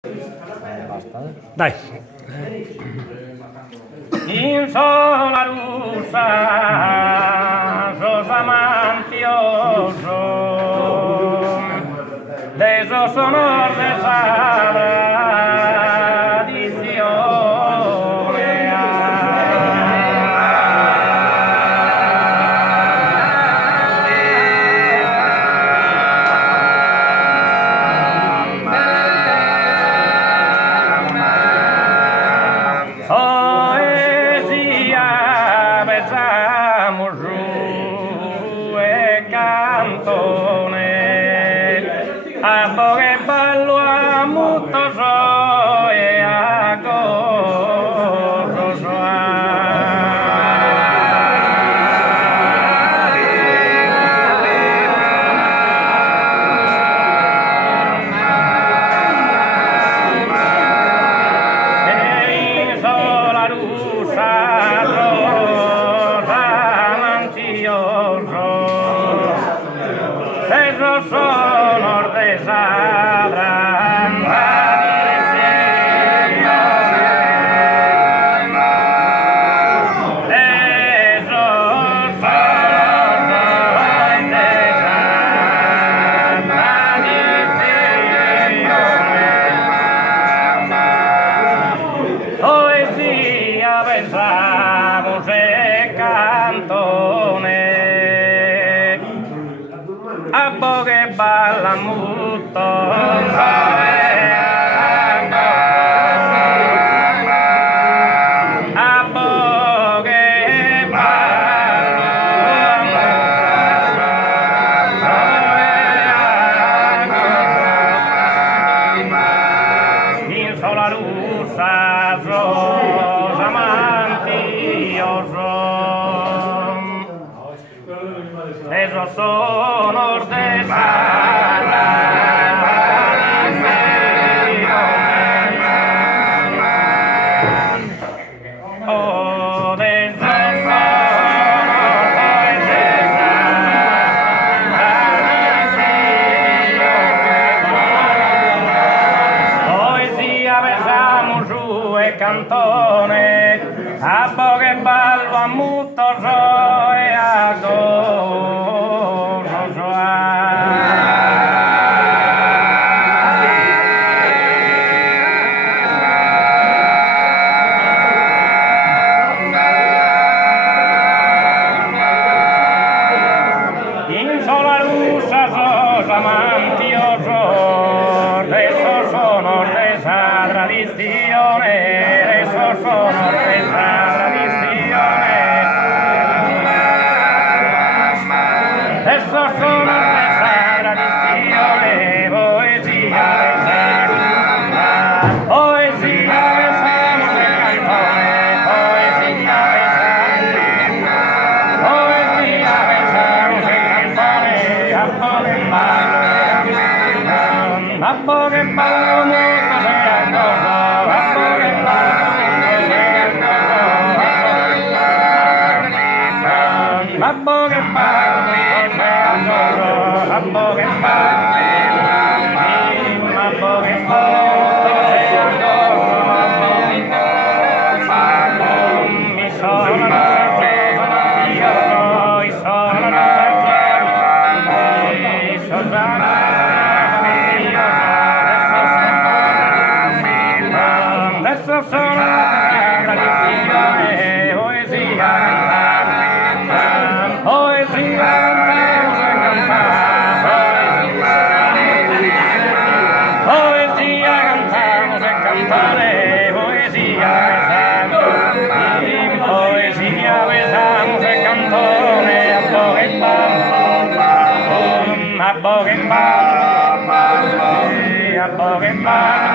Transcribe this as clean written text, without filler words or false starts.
Basta, eh? Dai. In sola russa, sos amantioso, de esos sonor de Abbo che ballo a mutto so e a gozo so e in sola russa rosa mantioso esos sonor de poesia pensamos e cantone abbo che balla molto abbo che in sola russa rosa mantioso esos sonor de cantone abbo che ballo a mutto so e a gozo so in sola russa sos amantioso esos sonor de esa tradizione esos sonor de esa tradizione esos sonor de esa tradizione poesia pensamos e cantone poesia pensamos e cantone abbo che ballo molto se a gozo abbo che ballo abbo che parli, abbo che parli, abbo che mi sono io sono adesso sono tradizione poesia poesia cantamos e cantare poesia besamos e cantone abbo che ballo abbo che ballo